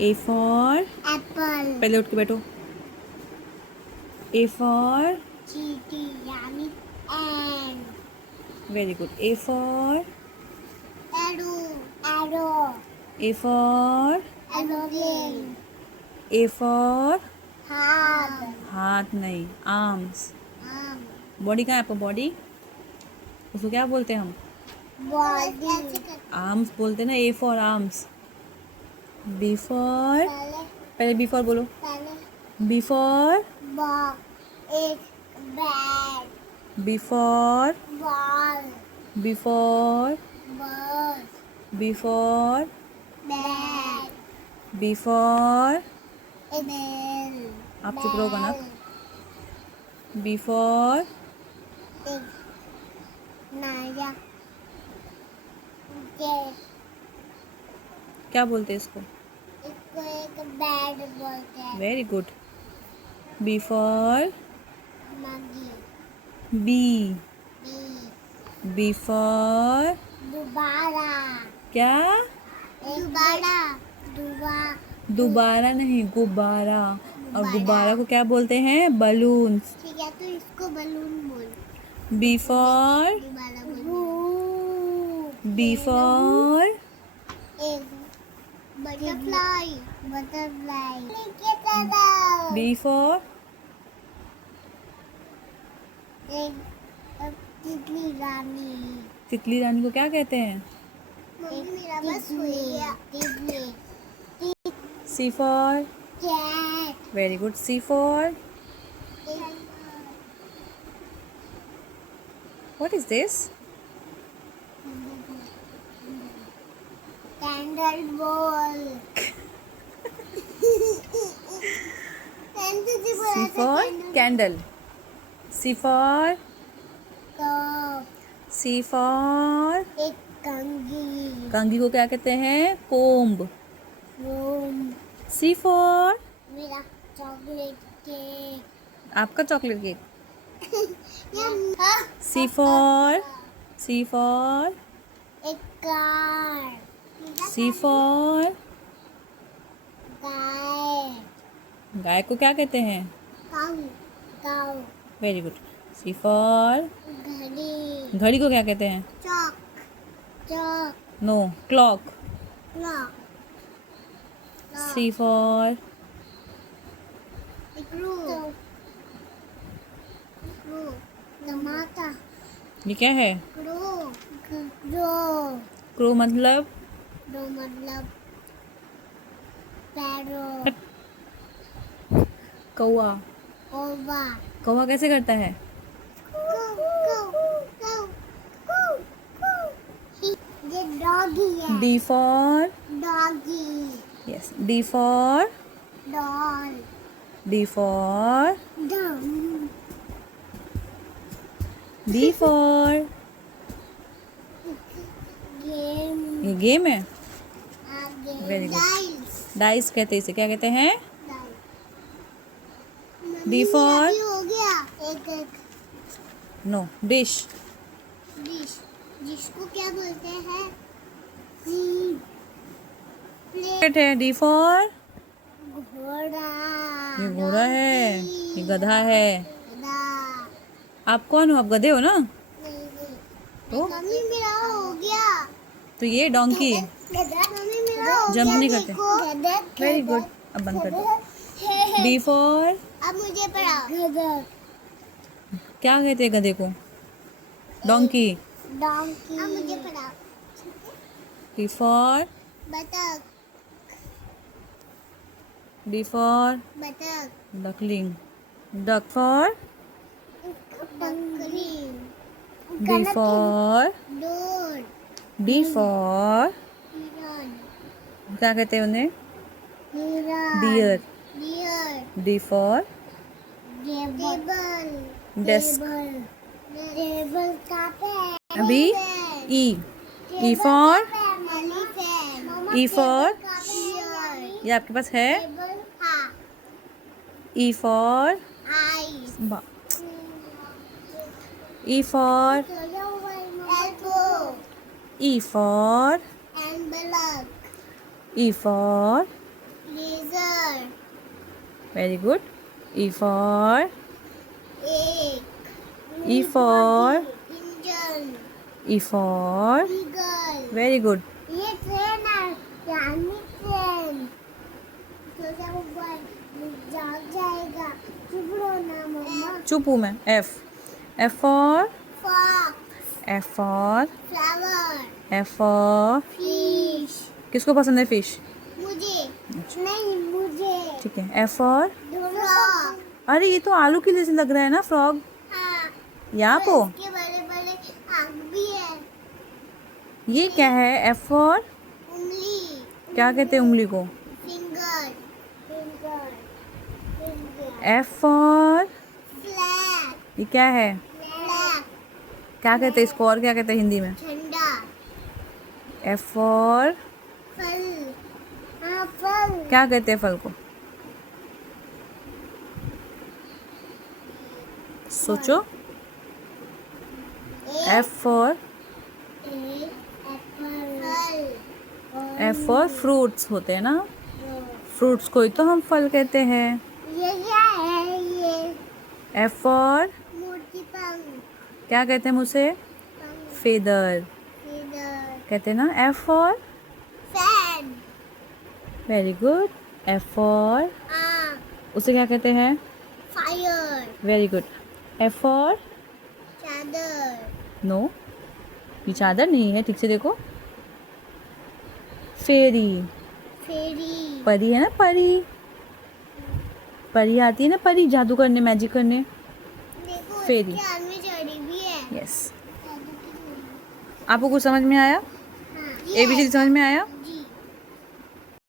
A for Apple. पहले उठ के बैठो। ए फॉर चींटी यानी ant. Very good. A for arrow. Arrow. A for aeroplane. A for हाथ। हाथ नहीं, आर्म्स। आम। बॉडी कहाँ है आपका? बॉडी उसको क्या बोलते हैं हम? बॉडी। आर्म्स बोलते हैं ना। A for arms. B for पहले बी फॉर बोलो। पहले बी फॉर एक bat. B for ball. B for ball. B for bat. B for bell. आप चुप रहोगा ना? बी फॉर एक नाया। के क्या बोलते हैं इसको? इसको एक बैट बोलते हैं। Very good. बी फॉर मगी। B B. बी फॉर दोबारा। क्या? दोबारा। दोबारा नहीं, गुब्बारा। और गुब्बारा। गुब्बारा को क्या बोलते हैं? बलून्स। ठीक है, तो इसको बलून बोल। बी फॉर दोबारा बोल। बी फॉर एक बटरफ्लाई। बटरफ्लाई। बी फॉर एक तितली रानी। तितली रानी को क्या कहते हैं? मेरा बस हो गया। तितली। C for cat. Very good. C for what is this? Candle ball. C for candle. C for cup. C for एक कंघी। कंघी को क्या कहते हैं? कोम्ब। रोम। सी फॉर मेरा चॉकलेट केक। आपका चॉकलेट केक। सी एक फॉर कार। सी फॉर गाय। गाय को क्या कहते हैं? Cow. Cow. Very good. C for घड़ी। घड़ी को क्या कहते हैं? Chalk. Chalk. No, clock. Clock. C for crew. Crew. टमाटर। ये क्या है? क्रू। क्रू। क्रो मतलब क्रू मतलब पैरो। कौवा। कौवा। कौवा कैसे करता है? ये डॉगी है। D for doggy. Yes. D for doll. D for डम। D for game. ये गेम है। आगे Very good. डाइस। डाइस कहते हैं इसे। क्या कहते हैं? D D for? हो गया। एक नो, डिश। डिश। जिसको क्या बोलते हैं? प्लेट है। डी फॉर घोड़ा। ये घोड़ा है। ये गधा है। गधा। आप कौन हो? आप गधे हो ना? तो मम्मी मेरा हो गया। तो ये डोंकी। मम्मी मेरा हो जंप गया। नहीं करते। देखो। Very good. अब बंद कर दो। डी फॉर अब मुझे पढ़ाओ। क्या कहते हैं गधे को? डोंकी। डोंकी। अब मुझे पढ़ाओ। डी फॉर बतख। डी फॉर बतख। डकलिंग। डक फॉर बकरी। D for door. D for हिरन। क्या कहते हैं उन्हें? हिरन। Deer. Deer. D for table. Desk. Table का पे। अभी ई फॉर ई फॉर ये आपके पास है? टेबल। हाँ। E for ice. E for elbow. E for envelope. E for Lizard. Very good. E for Egg. E for Engine. E for Eagle. very good. ये train है, यानी train. तो जब वो जाग जाएगा, चुप रहो ना मम्मा। चुप हूँ मैं. F. F for Fox. F for Flower. F for Fish. किसको पसंद है फिश? मुझे नहीं, मुझे। ठीक है. F for Frog. अरे ये तो आलू के जैसे लग रहा है ना फ्रॉग. हाँ, यहाँ को इसके बड़े बड़े आँख भी है। ये क्या है? F for उंगली। क्या कहते हैं उंगली को? Finger. Finger. Finger. F for flag. ये क्या है? फ्लैग। क्या कहते हैं इसको और क्या कहते हैं हिंदी में? झंडा। F for फल। हाँ, फल। क्या कहते हैं फल को? सोचो. F for Apple. F for fruits होते हैं ना. फ्रूट्स को ही तो हम फल कहते हैं. ये क्या है ये? F for मूर्ति पंख। क्या कहते हैं मुझसे? पंख। फेदर इधर। कहते हैं ना. F for fan. Very good. F for आँख। उसे क्या कहते हैं? Fire. Very good. F for चादर। नो. ये चादर नहीं है. ठीक से देखो. फेरी. फेरी। परी है ना. परी परी आती है ना. परी जादू करने, मैजिक करने. देखो, फेरी. इसके हाथ में चढ़ी भी है। यस. जादू की चूड़ी। आपको कुछ समझ में आया? हाँ, ABCD समझ में आया?